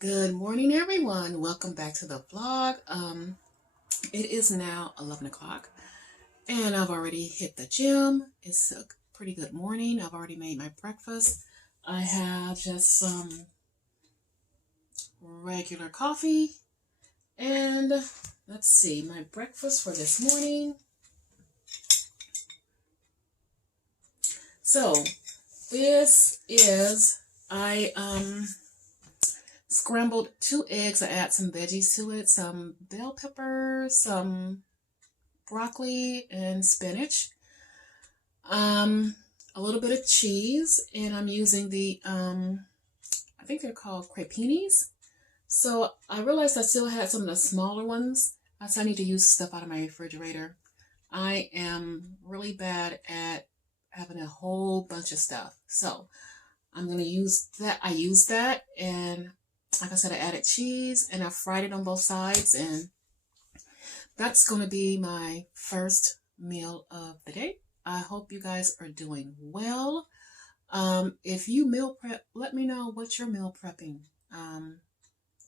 Good morning, everyone. Welcome back to the vlog. It is now 11 o'clock and I've already hit the gym. It's a pretty good morning. I've already made my breakfast. I have just some regular coffee and let's see, my breakfast for this morning. So this is, I scrambled 2 eggs. I add some veggies to it, some bell pepper, some broccoli and spinach, a little bit of cheese, and I'm using the, I think they're called crepinis. So I realized I still had some of the smaller ones. So I need to use stuff out of my refrigerator. I am really bad at having a whole bunch of stuff. So I'm going to use that. I used that, and like I said, I added cheese and I fried it on both sides, and that's going to be my first meal of the day. I hope you guys are doing well. If you meal prep, let me know what you're meal prepping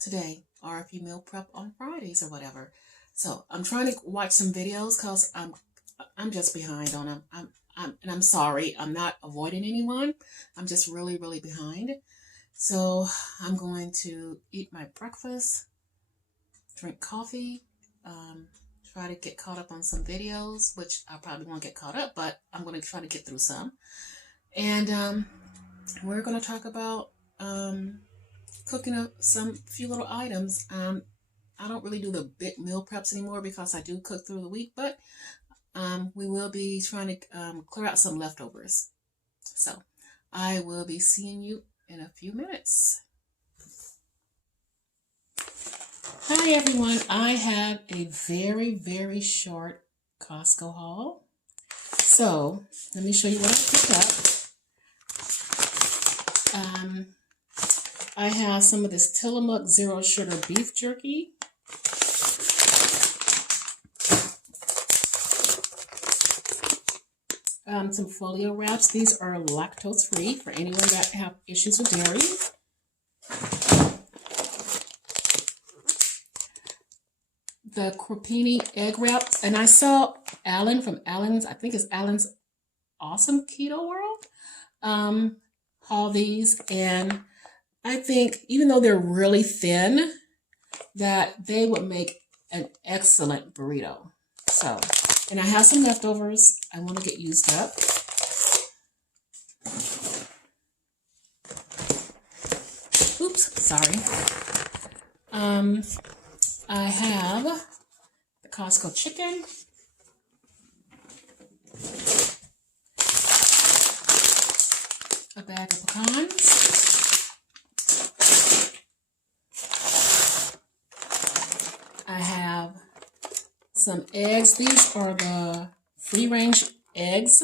today, or if you meal prep on Fridays or whatever. So I'm trying to watch some videos because I'm just behind on them. And I'm sorry, I'm not avoiding anyone. I'm just really behind. So I'm going to eat my breakfast, drink coffee, try to get caught up on some videos, which I probably won't get caught up, but I'm going to try to get through some. And we're going to talk about cooking some few little items. I don't really do the big meal preps anymore because I do cook through the week, but we will be trying to clear out some leftovers. So I will be seeing you in a few minutes. Hi everyone, I have a very short Costco haul. So let me show you what I picked up. I have some of this Tillamook Zero Sugar Beef Jerky. Some folio wraps. These are lactose free for anyone that have issues with dairy. The crepini egg wraps, and I saw Alan from Alan's, I think it's Alan's Awesome Keto World, haul these, and I think even though they're really thin, that they would make an excellent burrito. So, and I have some leftovers I want to get used up. Oops, sorry. I have the Costco chicken. A bag of pecans. I have some eggs. These are the free-range eggs.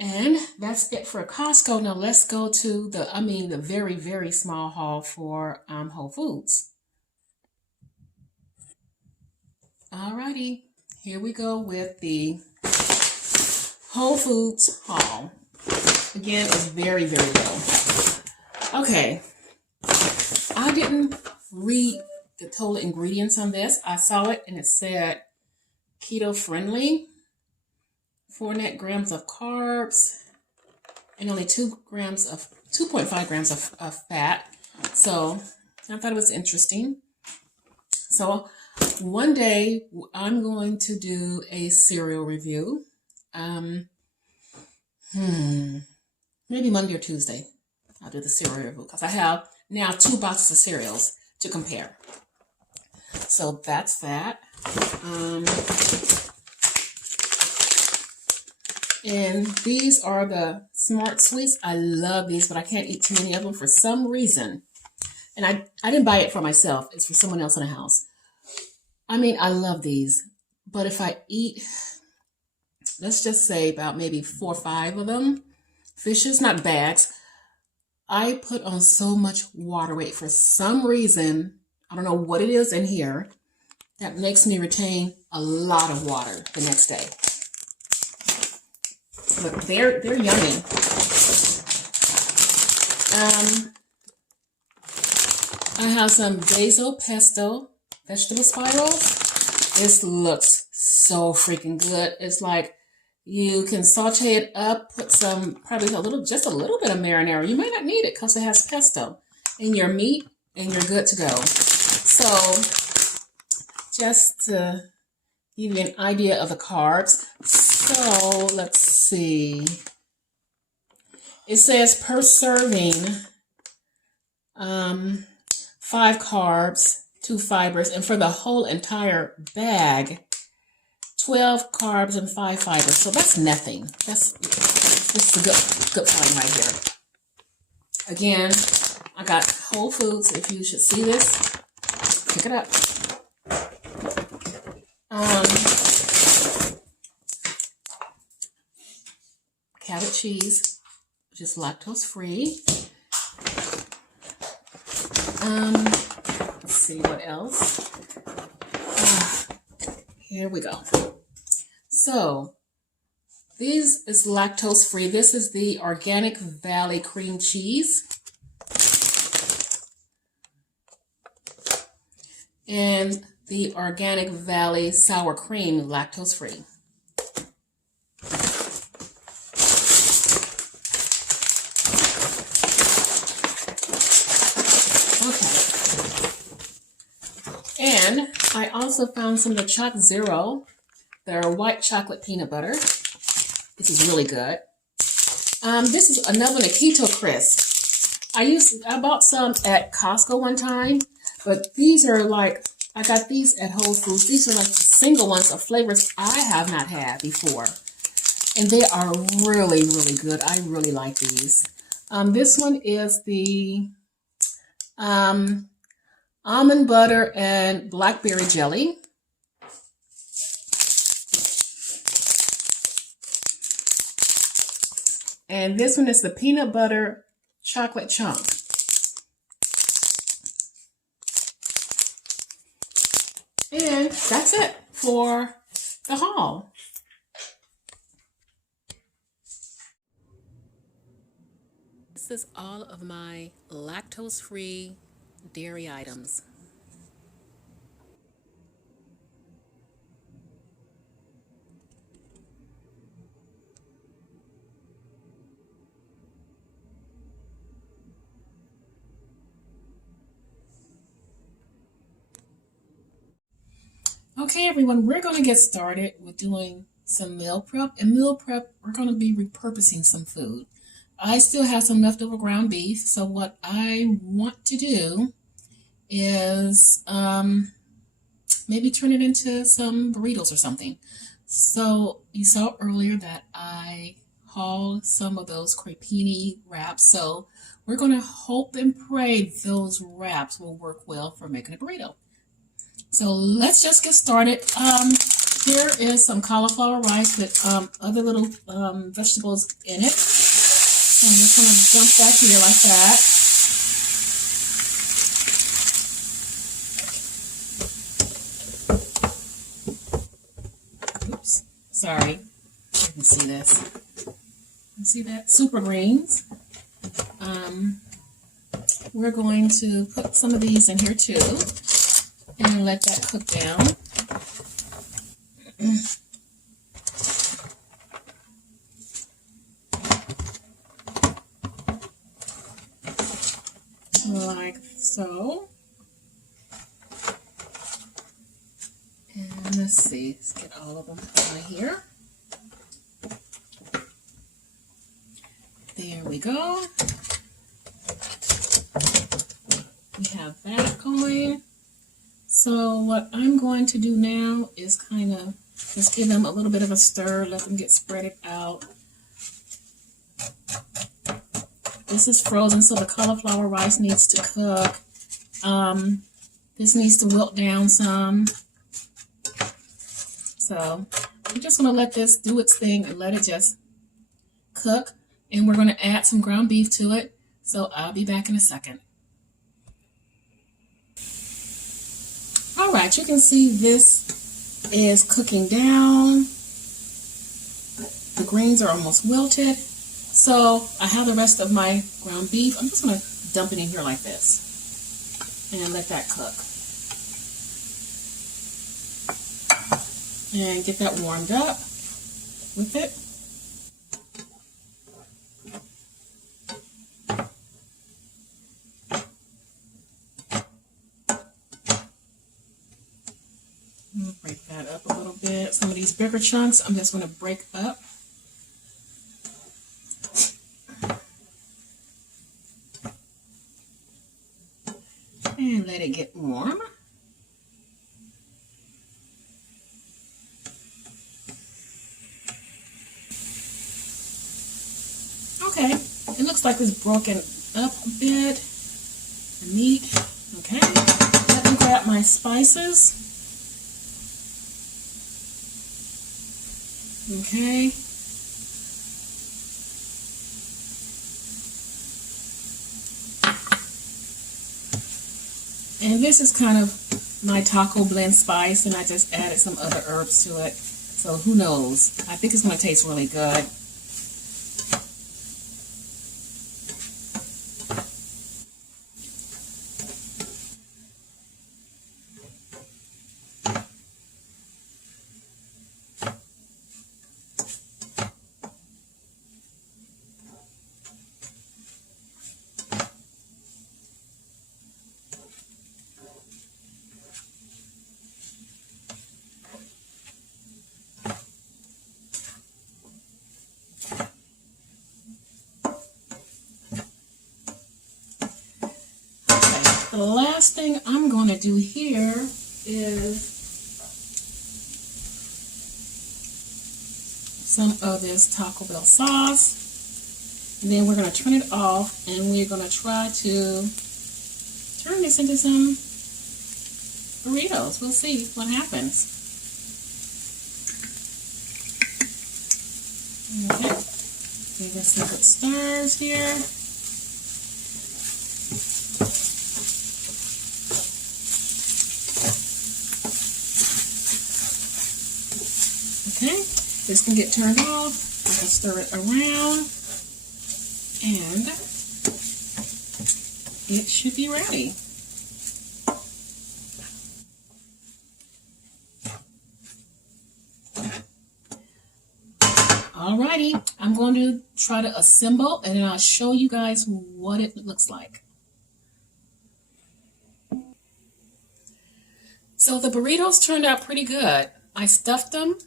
And that's it for Costco. Now let's go to the very small haul for Whole Foods. Alrighty, here we go with the Whole Foods haul. Again, it's very low. Okay, I didn't read the total ingredients on this. I saw it and it said keto friendly, 4 net grams of carbs, and only 2.5 grams of fat. So I thought it was interesting. So one day I'm going to do a cereal review. Maybe Monday or Tuesday I'll do the cereal review because I have now 2 boxes of cereals to compare. So that's that. And these are the Smart Sweets. I love these, but I can't eat too many of them for some reason. And I didn't buy it for myself. It's for someone else in the house. I mean, I love these. But if I eat, let's just say about maybe 4 or 5 of them, fishes, not bags, I put on so much water weight for some reason. I don't know what it is in here that makes me retain a lot of water the next day. But they're yummy. I have some Basil Pesto vegetable spirals. This looks so freaking good. It's like you can saute it up, put some, probably just a little bit of marinara. You might not need it because it has pesto in your meat and you're good to go. So just to give you an idea of the carbs. So let's see. It says per serving, 5 carbs, 2 fibers, and for the whole entire bag, 12 carbs and 5 fibers. So that's nothing. This is a good find right here. Again, I got Whole Foods. If you should see this, pick it up. Cabbage cheese, which is lactose free. Let's see what else. Here we go. So this is lactose free. This is the Organic Valley cream cheese. And the Organic Valley sour cream, lactose free. And I also found some of the Choc Zero, their white chocolate peanut butter. This is really good. This is another one, a Keto Crisp. I bought some at Costco one time, but these are like, I got these at Whole Foods. These are like single ones of flavors I have not had before. And they are really, really good. I really like these. This one is the almond butter and blackberry jelly. And this one is the peanut butter chocolate chunk. And that's it for the haul. This is all of my lactose-free dairy items. Okay, everyone, we're going to get started with doing some meal prep. And meal prep, we're going to be repurposing some food. I still have some leftover ground beef, so what I want to do is maybe turn it into some burritos or something. So you saw earlier that I hauled some of those crepini wraps, so we're going to hope and pray those wraps will work well for making a burrito. So let's just get started. Here is some cauliflower rice with other little vegetables in it. So I'm just going to dump that here like that. Oops, sorry. You can see this. You see that? Super greens. We're going to put some of these in here too. And let that cook down. Like so. And let's see, let's get all of them right here. There we go. We have that going. So what I'm going to do now is kind of just give them a little bit of a stir, let them get spread out. This is frozen, so the cauliflower rice needs to cook. This needs to wilt down some. So I'm just going to let this do its thing and let it just cook. And we're going to add some ground beef to it. So I'll be back in a second. All right, you can see this is cooking down. The greens are almost wilted. So I have the rest of my ground beef. I'm just going to dump it in here like this and let that cook. And get that warmed up with it. Break that up a little bit. Some of these bigger chunks I'm just going to break up. And let it get warm. Okay, it looks like it's broken up a bit. The meat. Okay, let me grab my spices. Okay. And this is kind of my taco blend spice, and I just added some other herbs to it. So who knows? I think it's going to taste really good. The last thing I'm going to do here is some of this Taco Bell sauce. And then we're going to turn it off, and we're going to try to turn this into some burritos. We'll see what happens. Okay, give this some good stirs here. Okay, this can get turned off. I can stir it around, and it should be ready. Alrighty, I'm going to try to assemble, and then I'll show you guys what it looks like. So the burritos turned out pretty good. I stuffed them.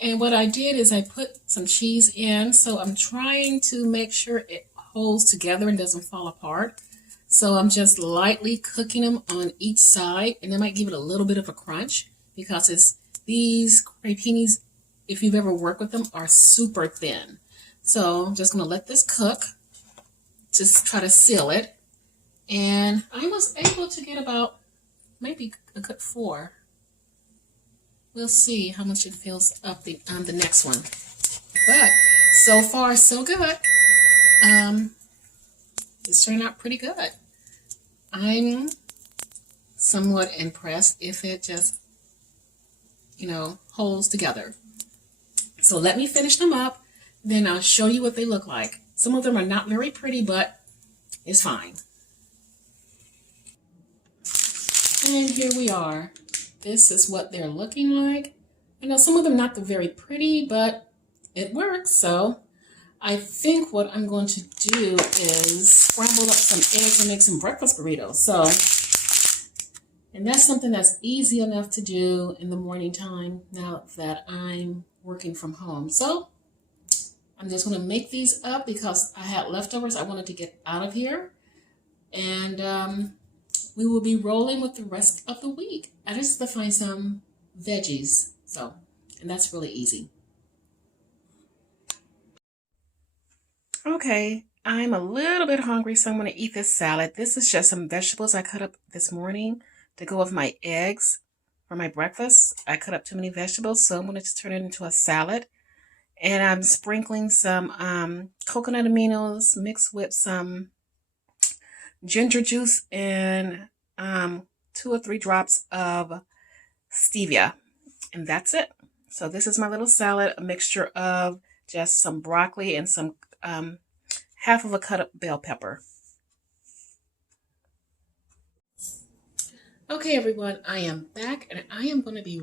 And what I did is I put some cheese in, so I'm trying to make sure it holds together and doesn't fall apart. So I'm just lightly cooking them on each side, and that might give it a little bit of a crunch because these crepinis, if you've ever worked with them, are super thin. So I'm just going to let this cook, just try to seal it. And I was able to get about maybe a good 4. We'll see how much it fills up on the next one. But so far, so good. It's turned out pretty good. I'm somewhat impressed if it just, holds together. So let me finish them up, then I'll show you what they look like. Some of them are not very pretty, but it's fine. And here we are. This is what they're looking like. Some of them not very pretty, but it works. So I think what I'm going to do is scramble up some eggs and make some breakfast burritos. And that's something that's easy enough to do in the morning time now that I'm working from home. So I'm just going to make these up because I had leftovers I wanted to get out of here. And we will be rolling with the rest of the week. I just have to find some veggies. And that's really easy. Okay, I'm a little bit hungry, so I'm going to eat this salad. This is just some vegetables I cut up this morning to go with my eggs for my breakfast. I cut up too many vegetables, so I'm going to just turn it into a salad. And I'm sprinkling some coconut aminos mixed with some ginger juice and 2 or 3 drops of stevia. And that's it. So this is my little salad, a mixture of just some broccoli and some half of a cut up bell pepper. Okay, everyone, I am back and I am going to be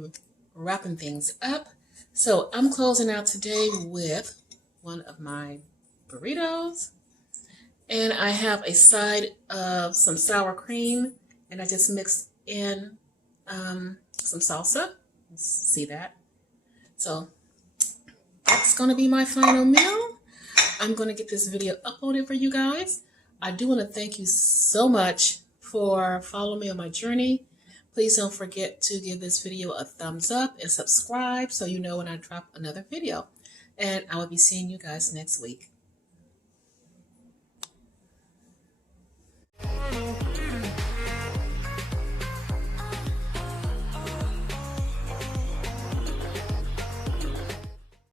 wrapping things up. So I'm closing out today with one of my burritos. And I have a side of some sour cream, and I just mixed in some salsa. See that? So that's going to be my final meal. I'm going to get this video uploaded for you guys. I do want to thank you so much for following me on my journey. Please don't forget to give this video a thumbs up and subscribe so you know when I drop another video. And I will be seeing you guys next week.